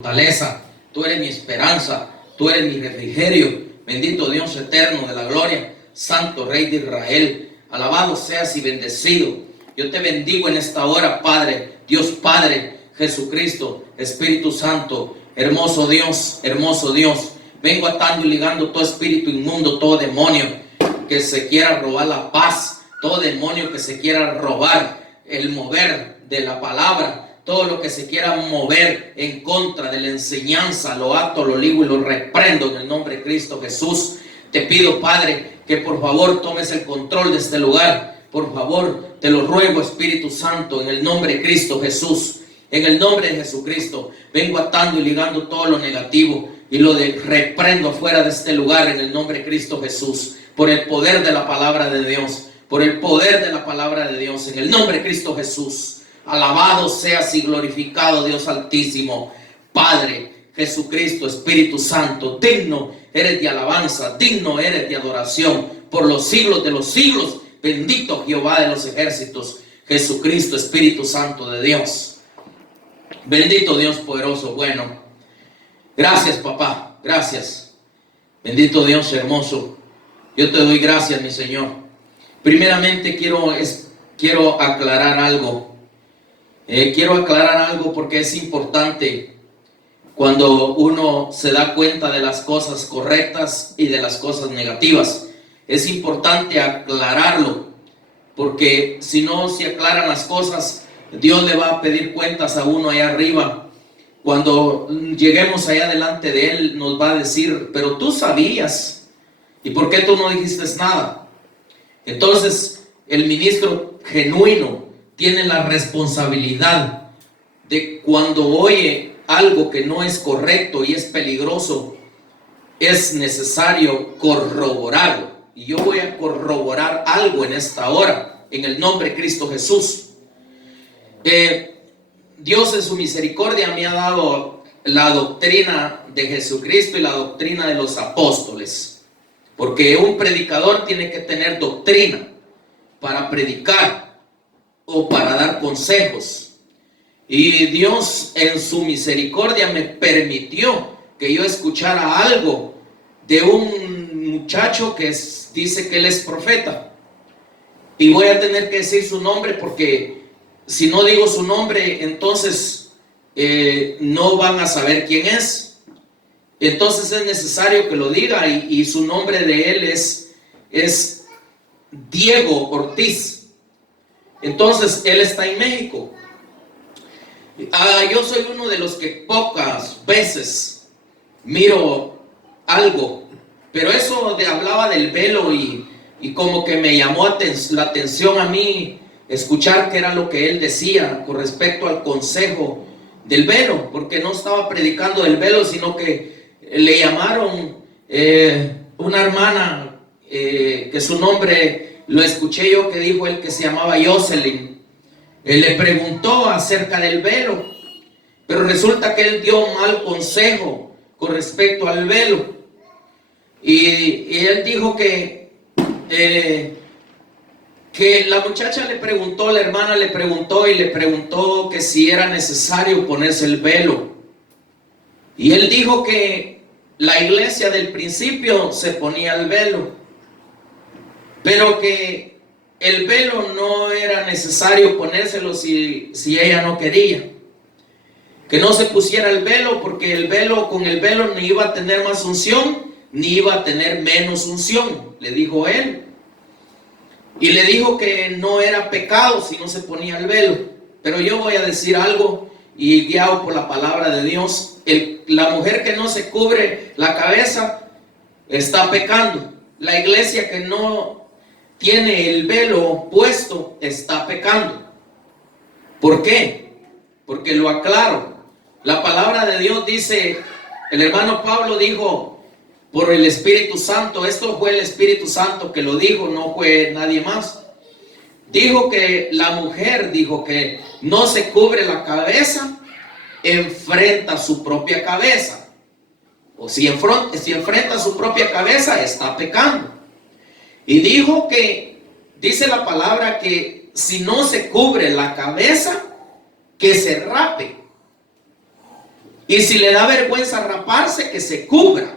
fortaleza, tú eres mi esperanza, tú eres mi refrigerio. Bendito Dios eterno de la gloria, Santo Rey de Israel, alabado seas y bendecido. Yo te bendigo en esta hora, Padre, Dios Padre, Jesucristo, Espíritu Santo, hermoso Dios, hermoso Dios. Vengo atando y ligando todo espíritu inmundo, todo demonio que se quiera robar la paz, todo demonio que se quiera robar el mover de la palabra. Todo lo que se quiera mover en contra de la enseñanza, lo ato, lo ligo y lo reprendo en el nombre de Cristo Jesús. Te pido, Padre, que por favor tomes el control de este lugar. Por favor, te lo ruego, Espíritu Santo, en el nombre de Cristo Jesús. En el nombre de Jesucristo, vengo atando y ligando todo lo negativo y lo reprendo fuera de este lugar en el nombre de Cristo Jesús. Por el poder de la palabra de Dios. Por el poder de la palabra de Dios. En el nombre de Cristo Jesús. Alabado seas y glorificado Dios Altísimo, Padre, Jesucristo, Espíritu Santo, digno eres de alabanza, digno eres de adoración, por los siglos de los siglos, bendito Jehová de los ejércitos, Jesucristo, Espíritu Santo de Dios, bendito Dios poderoso, bueno, gracias papá, gracias, bendito Dios hermoso, yo te doy gracias mi Señor. Primeramente quiero aclarar algo. Quiero aclarar algo porque es importante cuando uno se da cuenta de las cosas correctas y de las cosas negativas. Es importante aclararlo porque si no se aclaran las cosas, Dios le va a pedir cuentas a uno allá arriba. Cuando lleguemos allá delante de Él nos va a decir, pero tú sabías, ¿y por qué tú no dijiste nada? Entonces el ministro genuino tiene la responsabilidad de cuando oye algo que no es correcto y es peligroso, es necesario corroborarlo. Y yo voy a corroborar algo en esta hora, en el nombre de Cristo Jesús. Dios en su misericordia me ha dado la doctrina de Jesucristo y la doctrina de los apóstoles. Porque un predicador tiene que tener doctrina para predicar o para dar consejos. Y Dios en su misericordia me permitió que yo escuchara algo de un muchacho que dice que él es profeta. Y voy a tener que decir su nombre porque si no digo su nombre, entonces no van a saber quién es. Entonces es necesario que lo diga y su nombre de él es Diego Ortiz. Entonces, él está en México. Yo soy uno de los que pocas veces miro algo, pero eso hablaba del velo y como que me llamó la atención a mí escuchar qué era lo que él decía con respecto al consejo del velo, porque no estaba predicando del velo, sino que le llamaron una hermana que su nombre lo escuché yo que dijo él que se llamaba Jocelyn. Él le preguntó acerca del velo, pero resulta que él dio mal consejo con respecto al velo. Y él dijo que la muchacha le preguntó, la hermana le preguntó que si era necesario ponerse el velo. Y él dijo que la iglesia del principio se ponía el velo, pero que el velo no era necesario ponérselo si ella no quería. Que no se pusiera el velo porque con el velo ni iba a tener más unción, ni iba a tener menos unción, le dijo él. Y le dijo que no era pecado si no se ponía el velo. Pero yo voy a decir algo y guiado por la palabra de Dios. La mujer que no se cubre la cabeza está pecando. La iglesia que no tiene el velo puesto está pecando. ¿Por qué? Porque lo aclaro. La palabra de Dios dice, el hermano Pablo dijo por el Espíritu Santo, esto fue el Espíritu Santo que lo dijo, no fue nadie más. Dijo que la mujer, dijo que no se cubre la cabeza, enfrenta su propia cabeza. O si enfrenta su propia cabeza, está pecando. Y dijo que, dice la palabra que si no se cubre la cabeza, que se rape. Y si le da vergüenza raparse, que se cubra.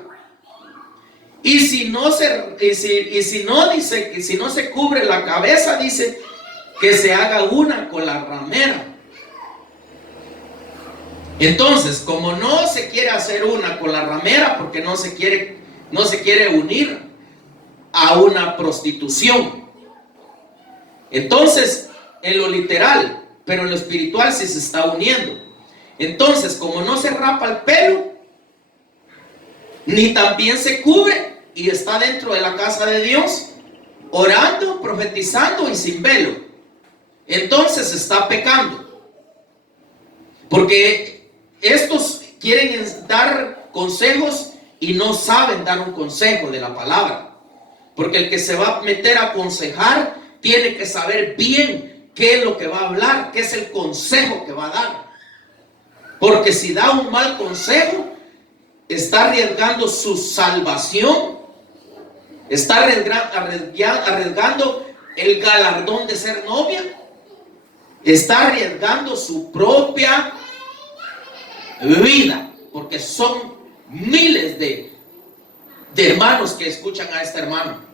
Y si no se cubre la cabeza, dice que se haga una con la ramera. Entonces, como no se quiere hacer una con la ramera, porque no se quiere unir a una prostitución. Entonces, en lo literal, pero en lo espiritual sí se está uniendo. Entonces, como no se rapa el pelo, ni también se cubre, y está dentro de la casa de Dios, orando, profetizando y sin velo, entonces está pecando. Porque estos quieren dar consejos y no saben dar un consejo de la palabra. Porque el que se va a meter a aconsejar tiene que saber bien qué es lo que va a hablar, qué es el consejo que va a dar. Porque si da un mal consejo, está arriesgando su salvación, está arriesgando el galardón de ser novia, está arriesgando su propia vida, porque son miles de hermanos que escuchan a este hermano.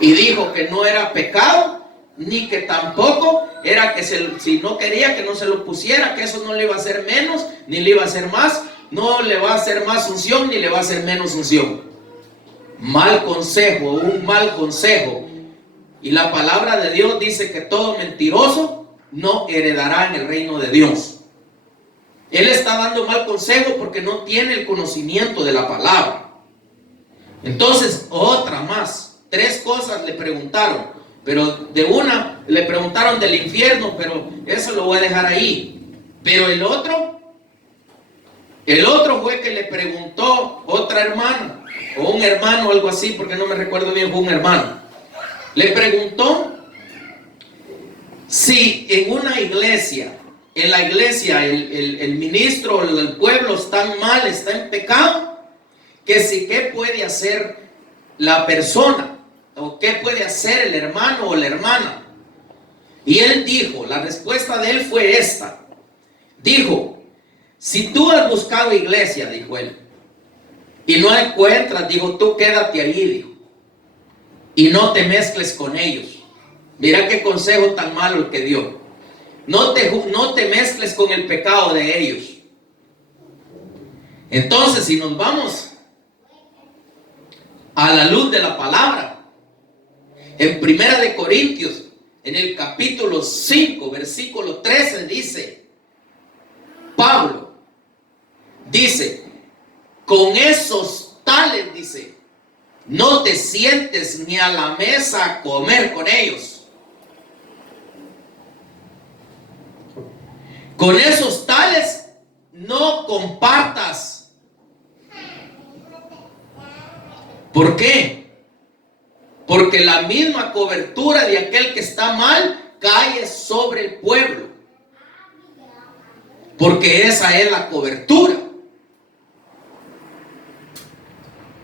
Y dijo que no era pecado, ni que tampoco era que si no quería que no se lo pusiera, que eso no le iba a hacer menos, ni le iba a hacer más, no le va a hacer más unción, ni le va a hacer menos unción. Mal consejo, un mal consejo. Y la palabra de Dios dice que todo mentiroso no heredará en el reino de Dios. Él está dando mal consejo porque no tiene el conocimiento de la palabra. Entonces, otra más, 3 cosas le preguntaron, pero de una le preguntaron del infierno, pero eso lo voy a dejar ahí. Pero el otro fue que le preguntó otra hermana, o un hermano o algo así, porque no me recuerdo bien, fue un hermano. Le preguntó si en una iglesia, en la iglesia el ministro, el pueblo está mal, está en pecado, que si qué puede hacer la persona, o qué puede hacer el hermano o la hermana. Y él dijo, la respuesta de él fue esta. Dijo, si tú has buscado iglesia, dijo él, y no encuentras, dijo, tú quédate allí, dijo, y no te mezcles con ellos. Mira qué consejo tan malo el que dio. No te mezcles con el pecado de ellos. Entonces, si nos vamos a la luz de la palabra, en 1 de Corintios, en el capítulo 5, versículo 13, dice, Pablo, dice, con esos tales, dice, no te sientes ni a la mesa a comer con ellos. Con esos tales no compartas. ¿Por qué? Porque la misma cobertura de aquel que está mal cae sobre el pueblo. Porque esa es la cobertura.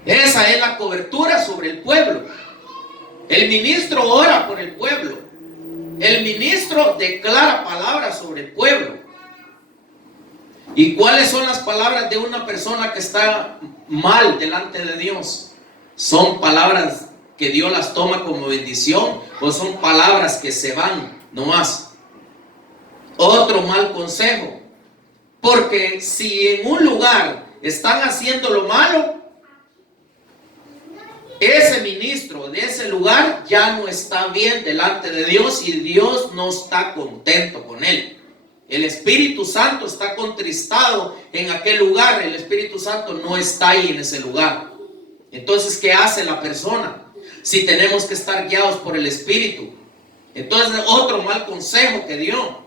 Esa es la cobertura sobre el pueblo. El ministro ora por el pueblo. El ministro declara palabras sobre el pueblo. ¿Y cuáles son las palabras de una persona que está mal delante de Dios? ¿Son palabras que Dios las toma como bendición o son palabras que se van nomás? Otro mal consejo. Porque si en un lugar están haciendo lo malo, ese ministro de ese lugar ya no está bien delante de Dios y Dios no está contento con él. El Espíritu Santo está contristado en aquel lugar. El Espíritu Santo no está ahí en ese lugar. Entonces, ¿qué hace la persona? Si tenemos que estar guiados por el Espíritu. Entonces, otro mal consejo que dio.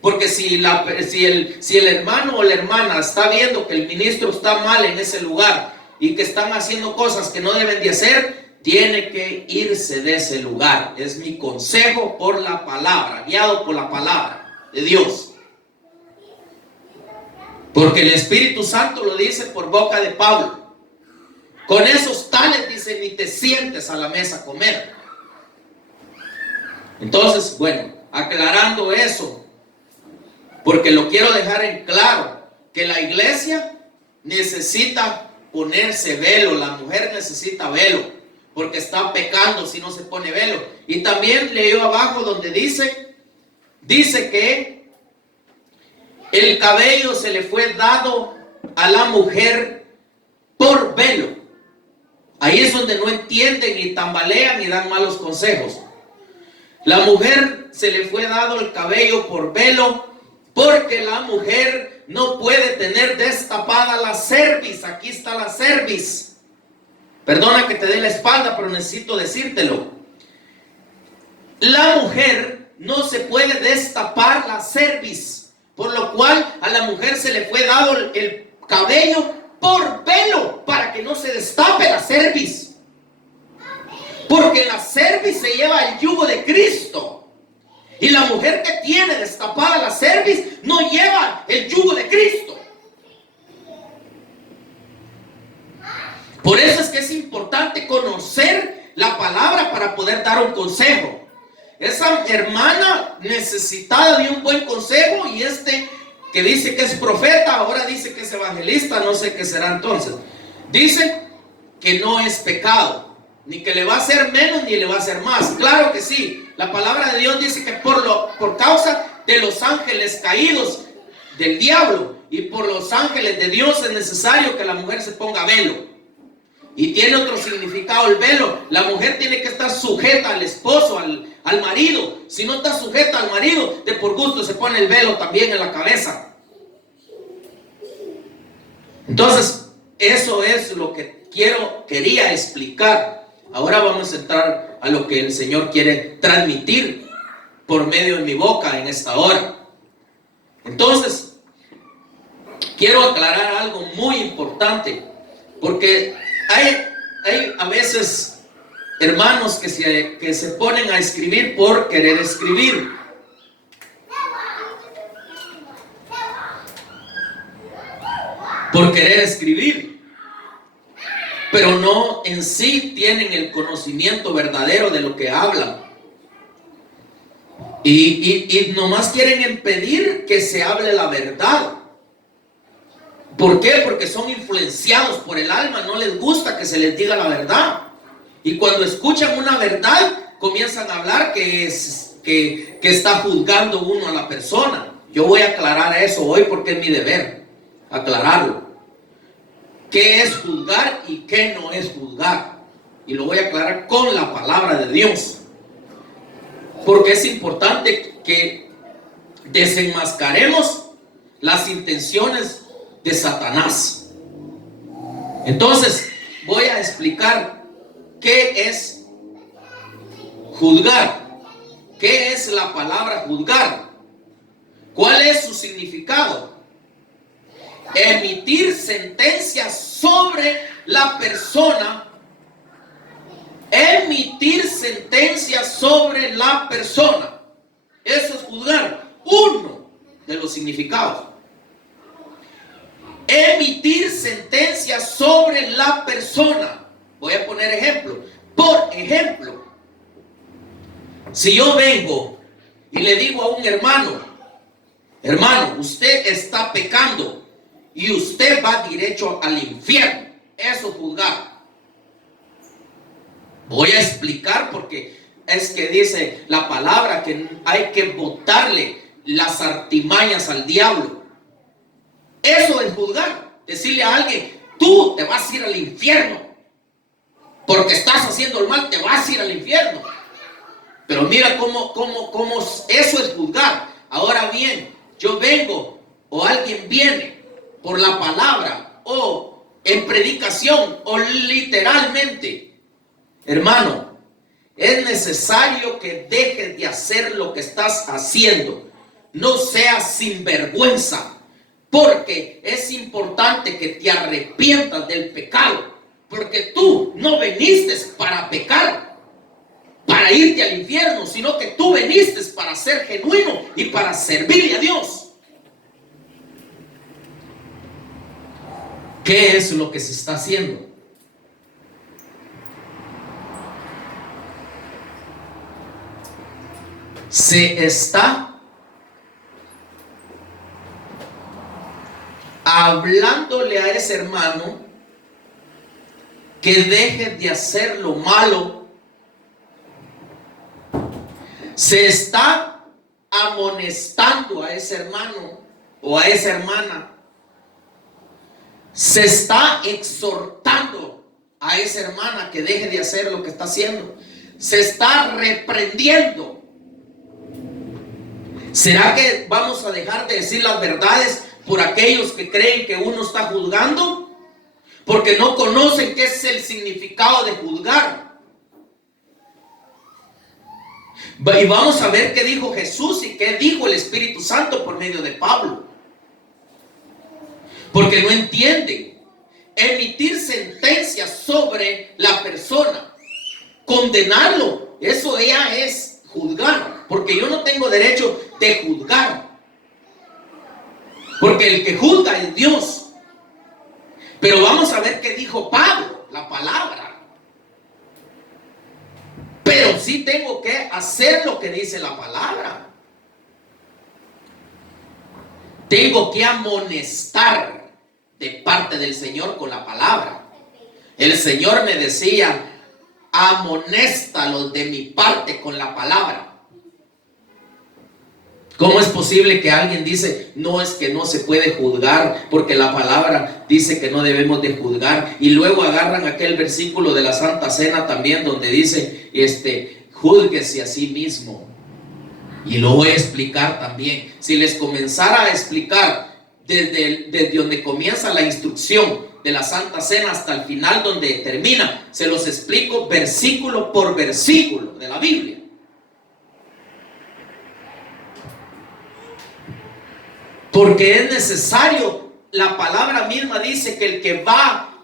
Porque si el hermano o la hermana está viendo que el ministro está mal en ese lugar y que están haciendo cosas que no deben de hacer, tiene que irse de ese lugar. Es mi consejo por la palabra, guiado por la palabra de Dios. Porque el Espíritu Santo lo dice por boca de Pablo. Con esos tales, dice, ni te sientes a la mesa a comer. Entonces, bueno, aclarando eso, porque lo quiero dejar en claro, que la iglesia necesita ponerse velo, la mujer necesita velo, porque está pecando si no se pone velo. Y también leyó abajo donde dice que el cabello se le fue dado a la mujer por velo. Ahí es donde no entienden y tambalean y dan malos consejos. La mujer se le fue dado el cabello por velo, porque la mujer no puede tener destapada la cerviz. Aquí está la cerviz. Perdona que te dé la espalda, pero necesito decírtelo. La mujer no se puede destapar la cerviz, por lo cual a la mujer se le fue dado el cabello por velo, para que no se destape la cerviz. Porque en la cerviz se lleva el yugo de Cristo. Y la mujer que tiene destapada la cerviz no lleva el yugo de Cristo. Por eso es que es importante conocer la palabra para poder dar un consejo. Esa hermana necesitada de un buen consejo, y que dice que es profeta, ahora dice que es evangelista, no sé qué será entonces. Dice que no es pecado, ni que le va a hacer menos ni le va a hacer más. Claro que sí, la palabra de Dios dice que por causa de los ángeles caídos del diablo y por los ángeles de Dios es necesario que la mujer se ponga velo. Y tiene otro significado el velo. La mujer tiene que estar sujeta al esposo, al marido. Si no está sujeta al marido, de por gusto se pone el velo también en la cabeza. Entonces, eso es lo que quería explicar. Ahora vamos a entrar a lo que el Señor quiere transmitir por medio de mi boca en esta hora. Entonces, quiero aclarar algo muy importante, porque hay a veces hermanos que se ponen a escribir por querer escribir. Por querer escribir. Pero no en sí tienen el conocimiento verdadero de lo que hablan. Y nomás quieren impedir que se hable la verdad. ¿Por qué? Porque son influenciados por el alma, no les gusta que se les diga la verdad. Y cuando escuchan una verdad, comienzan a hablar que está juzgando uno a la persona. Yo voy a aclarar eso hoy porque es mi deber, aclararlo. ¿Qué es juzgar y qué no es juzgar? Y lo voy a aclarar con la palabra de Dios. Porque es importante que desenmascaremos las intenciones de Satanás. Entonces, voy a explicar qué es juzgar. ¿Qué es la palabra juzgar? ¿Cuál es su significado? Emitir sentencias sobre la persona. Emitir sentencias sobre la persona. Eso es juzgar. Uno de los significados. Emitir sentencias sobre la persona. Voy a poner ejemplo. Por ejemplo, si yo vengo y le digo a un hermano, usted está pecando y usted va derecho al infierno, eso es juzgar. Voy a explicar porque es que dice la palabra que hay que botarle las artimañas al diablo. Eso es juzgar. Decirle a alguien, tú te vas a ir al infierno. Porque estás haciendo el mal, te vas a ir al infierno. Pero mira cómo eso es juzgar. Ahora bien, yo vengo o alguien viene por la palabra o en predicación o literalmente. Hermano, es necesario que dejes de hacer lo que estás haciendo. No seas sinvergüenza. Porque es importante que te arrepientas del pecado. Porque tú no viniste para pecar, para irte al infierno, sino que tú viniste para ser genuino y para servirle a Dios. ¿Qué es lo que se está haciendo? Se está hablándole a ese hermano que deje de hacer lo malo. Se está amonestando a ese hermano o a esa hermana. Se está exhortando a esa hermana que deje de hacer lo que está haciendo. Se está reprendiendo. ¿Será que vamos a dejar de decir las verdades por aquellos que creen que uno está juzgando? Porque no conocen qué es el significado de juzgar. Y vamos a ver qué dijo Jesús y qué dijo el Espíritu Santo por medio de Pablo. Porque no entienden. Emitir sentencias sobre la persona, condenarlo, eso ya es juzgar. Porque yo no tengo derecho de juzgar. Porque el que juzga es Dios. Pero vamos a ver qué dijo Pablo, la palabra. Pero sí tengo que hacer lo que dice la palabra. Tengo que amonestar de parte del Señor con la palabra. El Señor me decía: amonéstalos de mi parte con la palabra. ¿Cómo es posible que alguien dice, no, es que no se puede juzgar porque la palabra dice que no debemos de juzgar? Y luego agarran aquel versículo de la Santa Cena también donde dice, júzguese a sí mismo. Y lo voy a explicar también. Si les comenzara a explicar desde donde comienza la instrucción de la Santa Cena hasta el final donde termina, se los explico versículo por versículo de la Biblia. Porque es necesario, la palabra misma dice que el que va a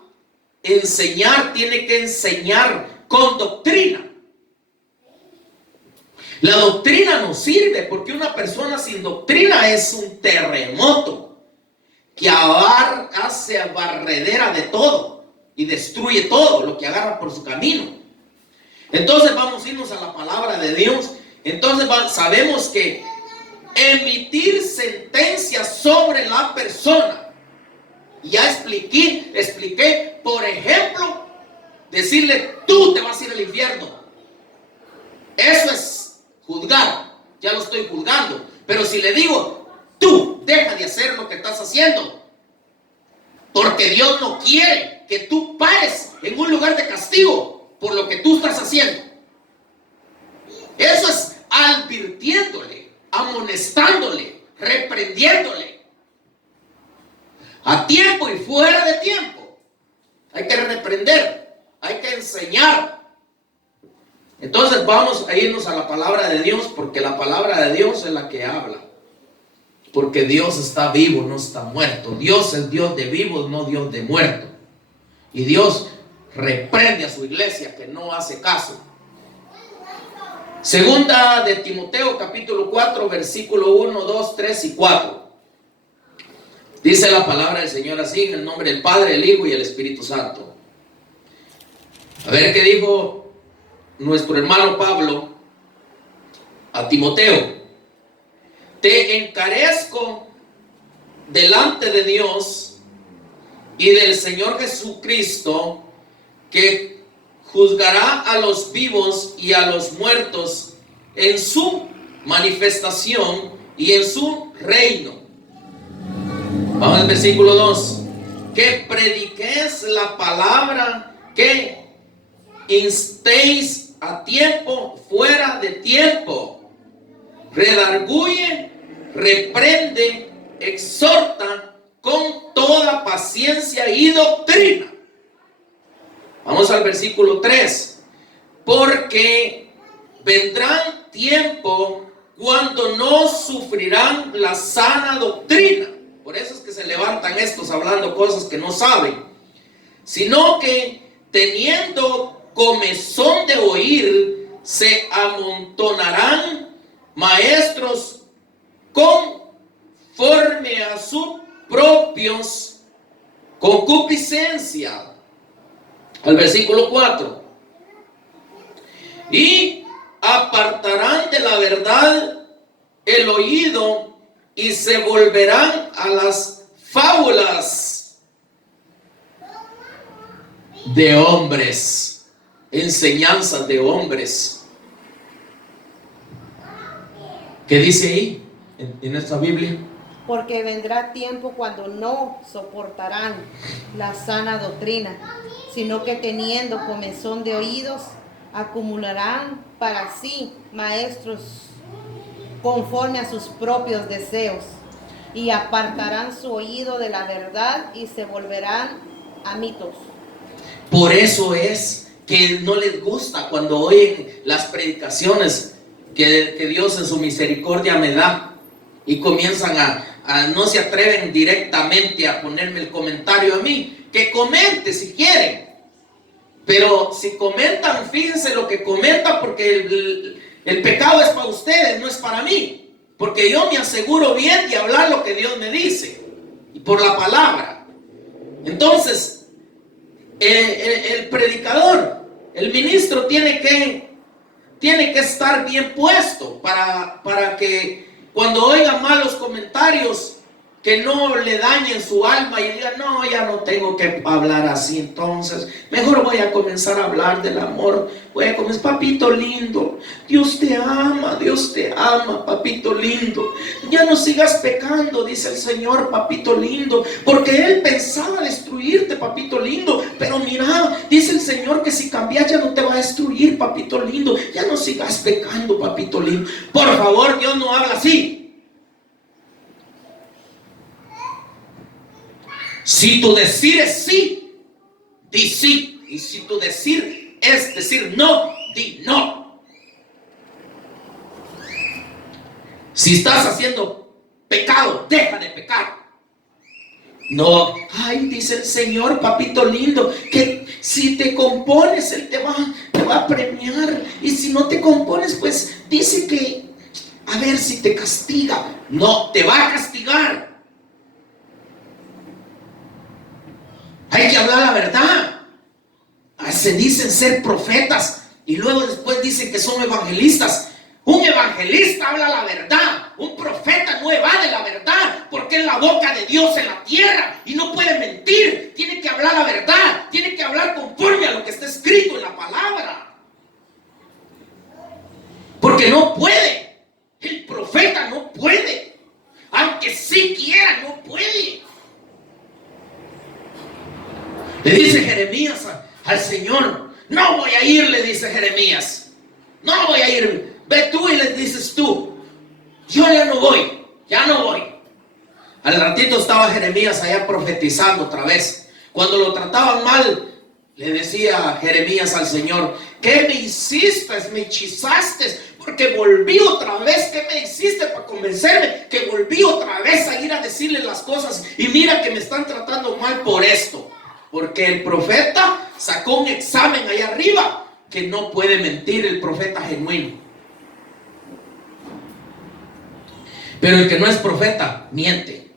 enseñar tiene que enseñar con doctrina. La doctrina nos sirve porque una persona sin doctrina es un terremoto que hace barredera de todo y destruye todo lo que agarra por su camino. Entonces vamos a irnos a la palabra de Dios. Entonces sabemos que emitir sentencias sobre la persona. Ya expliqué, por ejemplo, decirle, tú te vas a ir al infierno. Eso es juzgar. Ya lo estoy juzgando. Pero si le digo, tú deja de hacer lo que estás haciendo, porque Dios no quiere que tú pares en un lugar de castigo por lo que tú estás haciendo. Eso es advirtiéndole, amonestándole, reprendiéndole. A tiempo y fuera de tiempo. Hay que reprender, hay que enseñar. Entonces vamos a irnos a la palabra de Dios, porque la palabra de Dios es la que habla. Porque Dios está vivo, no está muerto. Dios es Dios de vivos, no Dios de muertos. Y Dios reprende a su iglesia que no hace caso. Segunda de Timoteo capítulo 4 versículo 1, 2, 3 y 4. Dice la palabra del Señor así, en el nombre del Padre, el Hijo y el Espíritu Santo. A ver qué dijo nuestro hermano Pablo a Timoteo. Te encarezco delante de Dios y del Señor Jesucristo, que juzgará a los vivos y a los muertos en su manifestación y en su reino. Vamos al versículo 2. Que prediquéis la palabra, que instéis a tiempo, fuera de tiempo, redarguye, reprende, exhorta con toda paciencia y doctrina. Vamos al versículo 3. Porque vendrán tiempo cuando no sufrirán la sana doctrina. Por eso es que se levantan estos hablando cosas que no saben. Sino que teniendo comezón de oír, se amontonarán maestros conforme a sus propios concupiscencia. Al versículo 4. Y apartarán de la verdad el oído y se volverán a las fábulas de hombres, enseñanzas de hombres. ¿Qué dice ahí en esta Biblia? Porque vendrá tiempo cuando no soportarán la sana doctrina, sino que teniendo comezón de oídos, acumularán para sí maestros conforme a sus propios deseos, y apartarán su oído de la verdad y se volverán a mitos. Por eso es que no les gusta cuando oyen las predicaciones que Dios en su misericordia me da, y comienzan a no se atreven directamente a ponerme el comentario a mí. Que comente si quieren, pero si comentan, fíjense lo que comentan, porque el pecado es para ustedes, no es para mí, porque yo me aseguro bien de hablar lo que Dios me dice y por la palabra. Entonces el predicador, el ministro tiene que estar bien puesto para que cuando oiga malos comentarios, que no le dañen su alma y diga, no, ya no tengo que hablar así, entonces mejor voy a comenzar a hablar del amor. Voy a comenzar, papito lindo, Dios te ama, papito lindo. Ya no sigas pecando, dice el Señor, papito lindo, porque Él pensaba destruirte, papito lindo, pero mira, dice el Señor que si cambias ya no te va a destruir, papito lindo. Ya no sigas pecando, papito lindo. Por favor, Dios no habla así. Si tu decir es sí, di sí. Y si tu decir es decir no, di no. Si estás haciendo pecado, deja de pecar. No, ay, dice el Señor, papito lindo, que si te compones, Él te va a premiar. Y si no te compones, pues dice que a ver si te castiga. No, te va a castigar. Hay que hablar la verdad. Se dicen ser profetas y luego después dicen que son evangelistas. Un evangelista habla la verdad. Un profeta no evade la verdad, porque es la boca de Dios en la tierra y no puede mentir. Tiene que hablar la verdad. Tiene que hablar conforme a lo que está escrito en la palabra. Porque no puede. El profeta no puede. Aunque sí quiera, no puede. Le dice Jeremías al Señor, no voy a ir, le dice Jeremías, no voy a ir, ve tú. Y le dices tú, yo ya no voy. Al ratito estaba Jeremías allá profetizando otra vez. Cuando lo trataban mal, le decía Jeremías al Señor, ¿qué me hiciste? Me hechizaste, porque volví otra vez. ¿Qué me hiciste para convencerme? Que volví otra vez a ir a decirle las cosas, y mira que me están tratando mal por esto. Porque el profeta sacó un examen allá arriba que no puede mentir, el profeta genuino. Pero el que no es profeta, miente.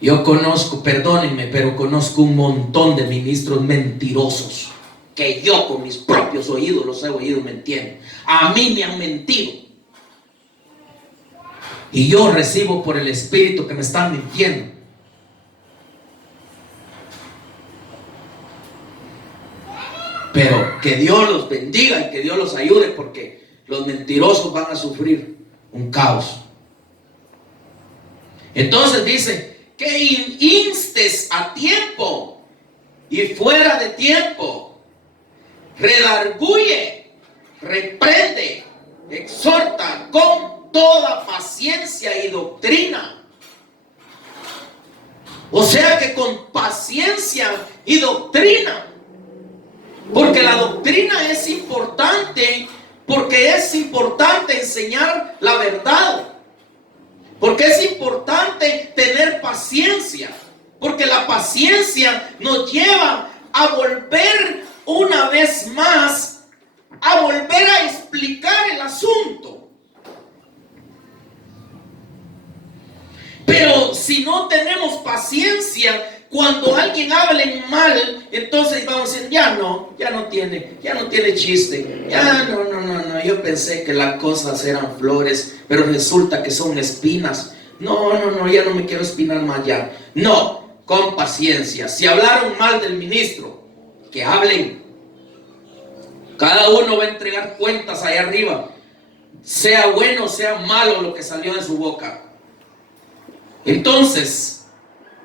Yo conozco, perdónenme, pero conozco un montón de ministros mentirosos que yo con mis propios oídos los he oído mintiendo. A mí me han mentido. Y yo recibo por el Espíritu que me están mintiendo. Pero que Dios los bendiga y que Dios los ayude, porque los mentirosos van a sufrir un caos. Entonces dice que instes a tiempo y fuera de tiempo, redarguye, reprende, exhorta con toda paciencia y doctrina. O sea que con paciencia y doctrina. Porque la doctrina es importante, porque es importante enseñar la verdad, porque es importante tener paciencia, porque la paciencia nos lleva a volver una vez más, a volver a explicar el asunto. Pero si no tenemos paciencia, cuando alguien hable mal, entonces vamos a decir, ya no tiene chiste. Ya no, yo pensé que las cosas eran flores, pero resulta que son espinas. no, ya no me quiero espinar más ya. No, con paciencia. Si hablaron mal del ministro, que hablen. Cada uno va a entregar cuentas allá arriba, sea bueno, sea malo lo que salió de su boca. Entonces,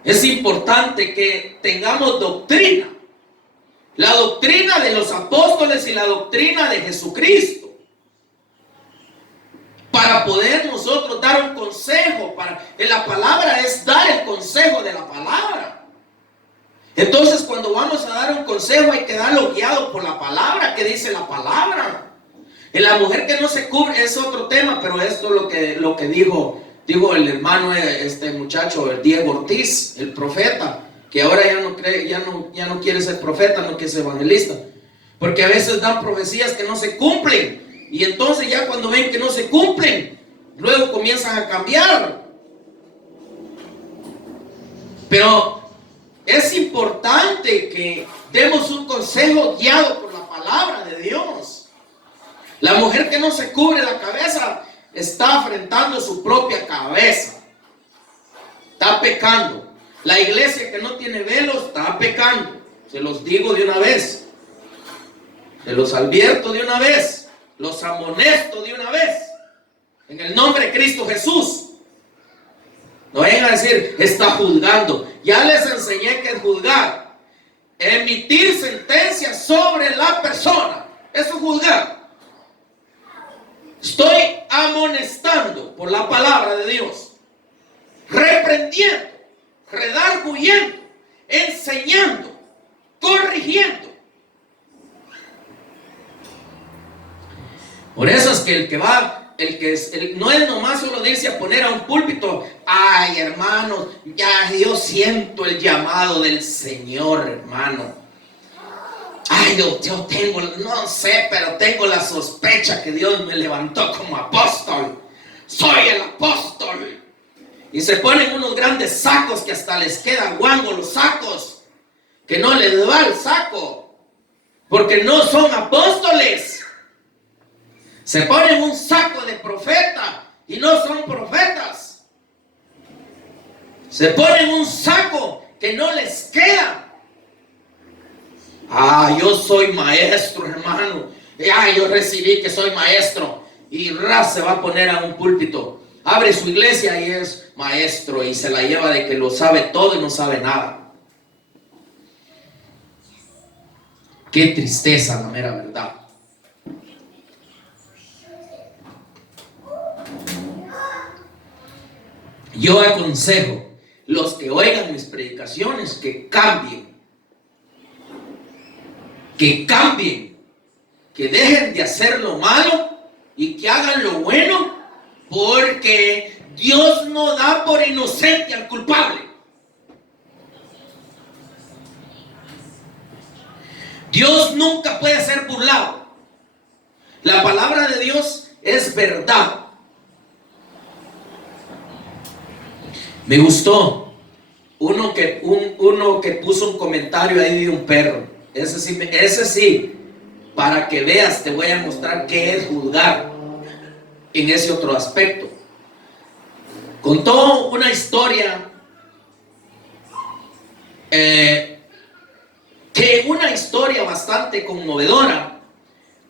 es importante que tengamos doctrina. La doctrina de los apóstoles y la doctrina de Jesucristo. Para poder nosotros dar un consejo. La palabra es dar el consejo de la palabra. Entonces, cuando vamos a dar un consejo, hay que darlo guiado por la palabra, que dice la palabra. En la mujer que no se cubre es otro tema, pero esto es lo que dijo el hermano, este muchacho, el Diego Ortiz, el profeta, que ahora ya no quiere ser profeta, no quiere ser evangelista, porque a veces dan profecías que no se cumplen, y entonces ya cuando ven que no se cumplen, luego comienzan a cambiar. Pero es importante que demos un consejo guiado por la palabra de Dios. La mujer que no se cubre la cabeza está afrentando su propia cabeza. Está pecando. La iglesia que no tiene velo está pecando. Se los digo de una vez. Se los advierto de una vez. Los amonesto de una vez. En el nombre de Cristo Jesús. No vayan a decir, está juzgando. Ya les enseñé que es juzgar. Emitir sentencias sobre la persona. Eso es juzgar. Estoy amonestando por la palabra de Dios. Reprendiendo, redarguyendo, enseñando, corrigiendo. Por eso es que no es nomás solo irse a poner a un púlpito. Ay, hermano, ya yo siento el llamado del Señor, hermano. Ay, yo tengo, no sé, pero tengo la sospecha que Dios me levantó como apóstol. Soy el apóstol. Y se ponen unos grandes sacos que hasta les quedan guangos los sacos, que no les va el saco, porque no son apóstoles. Se ponen un saco de profeta y no son profetas. Se ponen un saco que no les queda. Ah, yo soy maestro, hermano. Ah, yo recibí que soy maestro. Y se va a poner a un púlpito. Abre su iglesia y es maestro y se la lleva de que lo sabe todo y no sabe nada. Qué tristeza, la mera verdad. Yo aconsejo los que oigan mis predicaciones que cambien, que dejen de hacer lo malo y que hagan lo bueno, porque Dios no da por inocente al culpable. Dios nunca puede ser burlado. La palabra de Dios es verdad. Me gustó uno que puso un comentario ahí de un perro. Ese sí, para que veas, te voy a mostrar qué es juzgar en ese otro aspecto. Contó una historia, una historia bastante conmovedora.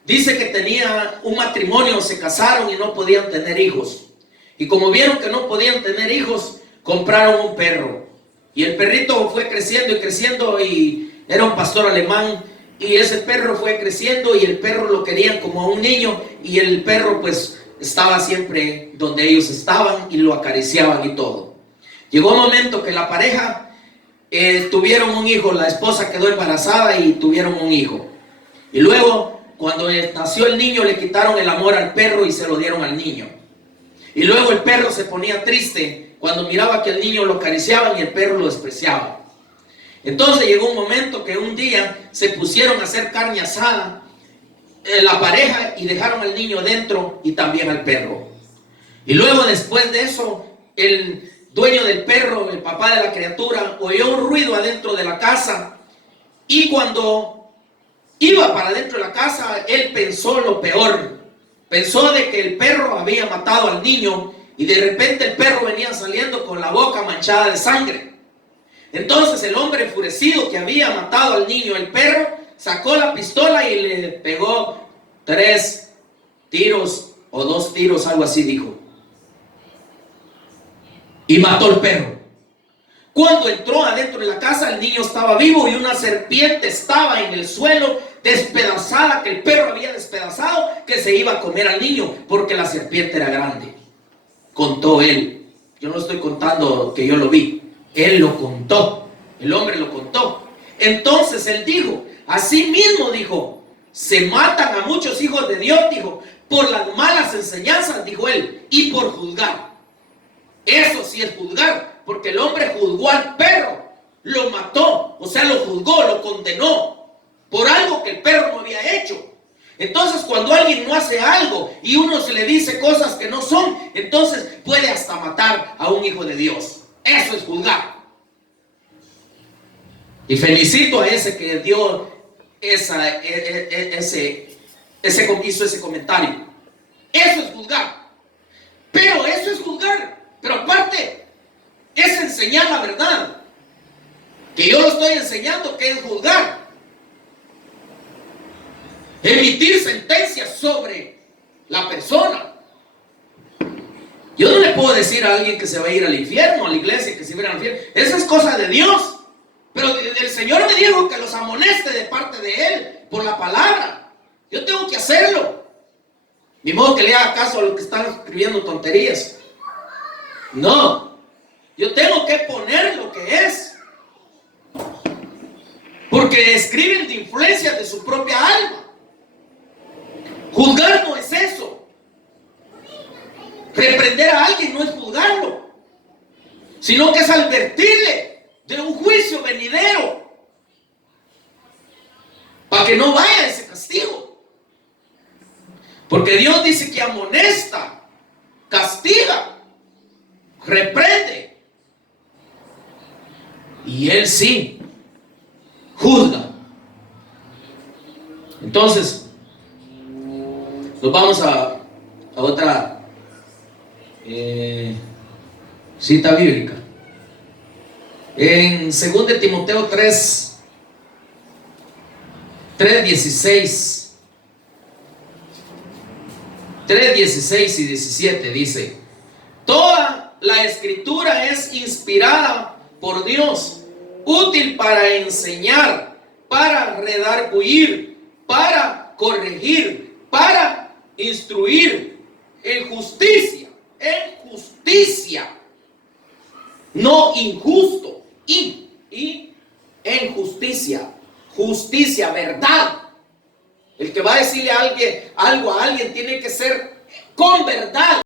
Dice que tenía un matrimonio, se casaron y no podían tener hijos. Y como vieron que no podían tener hijos, compraron un perro. Y el perrito fue creciendo y creciendo, y era un pastor alemán. Y ese perro fue creciendo y el perro lo querían como a un niño. Y el perro pues estaba siempre donde ellos estaban y lo acariciaban y todo. Llegó un momento que la pareja tuvieron un hijo. La esposa quedó embarazada y tuvieron un hijo. Y luego cuando nació el niño le quitaron el amor al perro y se lo dieron al niño. Y luego el perro se ponía triste cuando miraba que el niño lo acariciaban y el perro lo despreciaba. Entonces llegó un momento que un día se pusieron a hacer carne asada la pareja y dejaron al niño dentro y también al perro. Y luego después de eso, el dueño del perro, el papá de la criatura, oyó un ruido adentro de la casa, y cuando iba para adentro de la casa, él pensó lo peor. Pensó de que el perro había matado al niño y de repente el perro venía saliendo con la boca manchada de sangre. Entonces el hombre enfurecido que había matado al niño, el perro, sacó la pistola y le pegó 3 tiros o 2 tiros, algo así dijo, y mató al perro. Cuando entró adentro de la casa, el niño estaba vivo y una serpiente estaba en el suelo, despedazada, que el perro había despedazado, que se iba a comer al niño, porque la serpiente era grande. Contó él. Yo no estoy contando que yo lo vi. Él lo contó. El hombre lo contó. Entonces él dijo, así mismo dijo, se matan a muchos hijos de Dios, dijo, por las malas enseñanzas, dijo él, y por juzgar. Eso sí es juzgar, porque el hombre juzgó al perro, lo mató, o sea, lo juzgó, lo condenó, por algo que el perro no había hecho. Entonces, cuando alguien no hace algo y uno se le dice cosas que no son, entonces puede hasta matar a un hijo de Dios. Eso es juzgar. Y felicito a ese que dio hizo ese comentario. Eso es juzgar. Pero eso es juzgar. Pero aparte, es enseñar la verdad. Que yo lo estoy enseñando que es juzgar. Emitir sentencias sobre la persona. Yo no le puedo decir a alguien que se va a ir al infierno, a la iglesia que se va a ir al infierno. Esa es cosa de Dios. Pero el Señor me dijo que los amoneste de parte de Él por la palabra. Yo tengo que hacerlo. Ni modo que le haga caso a los que están escribiendo tonterías. No. Yo tengo que poner lo que es. Porque escriben de influencias de su propia alma. Juzgar no es eso. Reprender a alguien no es juzgarlo, sino que es advertirle de un juicio venidero para que no vaya ese castigo. Porque Dios dice que amonesta, castiga, reprende, y Él sí juzga. Entonces nos vamos a otra cita bíblica. En 2 de Timoteo 3:16 y 17 dice: toda la escritura es inspirada por Dios, útil para enseñar, para redarguir, para corregir, para instruir en justicia, no injusto, y en justicia, verdad. El que va a decirle a alguien algo a alguien tiene que ser con verdad.